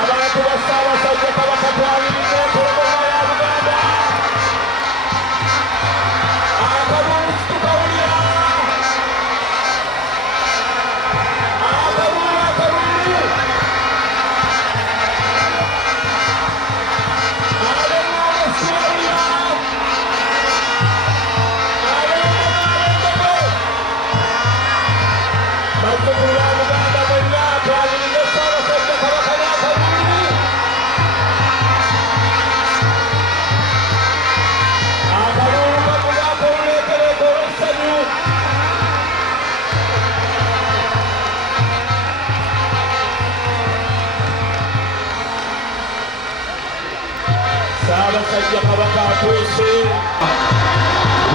abantu basabasajja kabaka twalirira empologoma ya Buganda akabuusi tukawulira akalulu Ssaabasajja Kabaka atuuse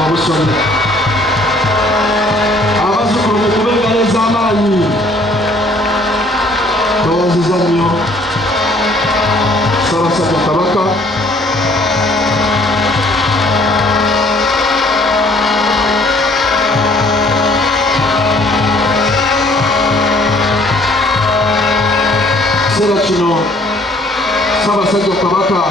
obusoni abazzukulu mukube engalo ez'amaanyi tweyanziza nnyo Ssaabasajja Kabaka kiseera kino Ssaabasajja Kabaka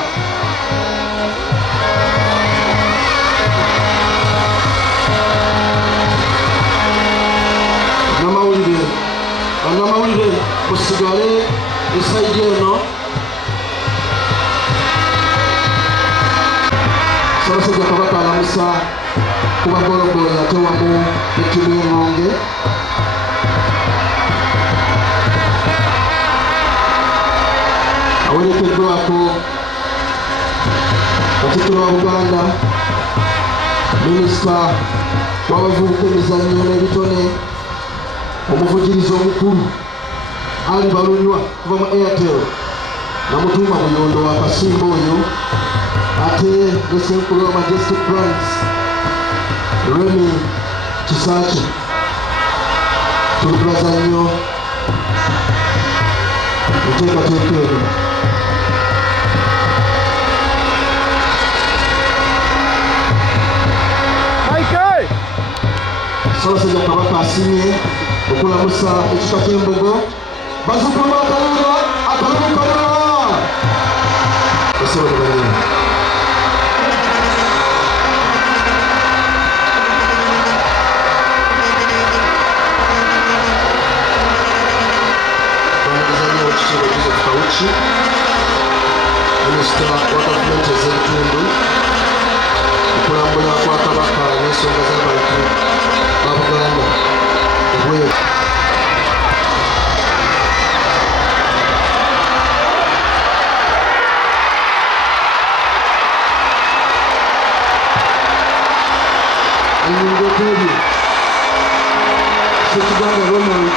bannamawulire musigale esaidi eno Ssaabasajja Kabaka alamusa ku bagologolo ate wamu n'ettiimu y'Engonge awerekeddwako Katikkiro wa Buganda, Minisita w'abavubuka emizannyo n'ebitone, omuvugirizi omukulu Ali Balunywa kuva mu Airtel namutuuma Buyondo wa Kasimba oyo ate ne Ssenkulu wa Majestic Brands Remy Kisaaki tulukulaza nnyo enteekateeka eno. Ssaabasajja Kabaka asimye okulamusa ekika ky'embogo bazzukulu b'akalulu kalula esobole banegezanyo ekitebe Joseph Kawuki minisita wa gavumenti ez'ebitundu okulambula kwa Kabaka n'ensonga z'abantu ba Buganda obweru Enyongotebi Ssekiganda Ronald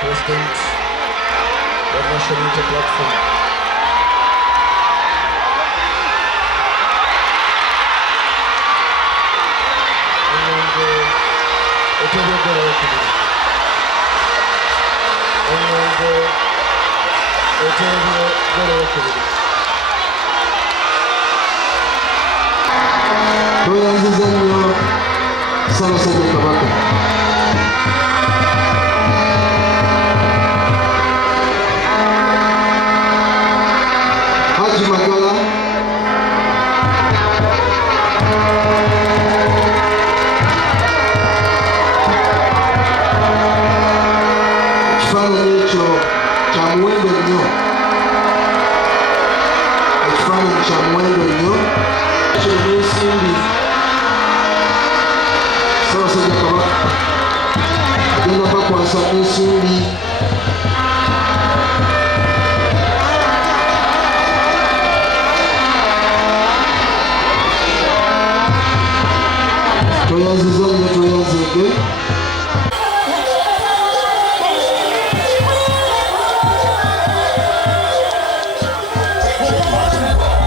President of National Unity Platform tweyanziza nnyo Ssaabasajja Kabaka. Haji Magala ekifaananyi ekyo kya muwendo nnyo, ekifaananyi kya muwendo nnyo ekyo n'ensimbi Ssaabasajja Kabaka agenda bakwasa n'ensimbi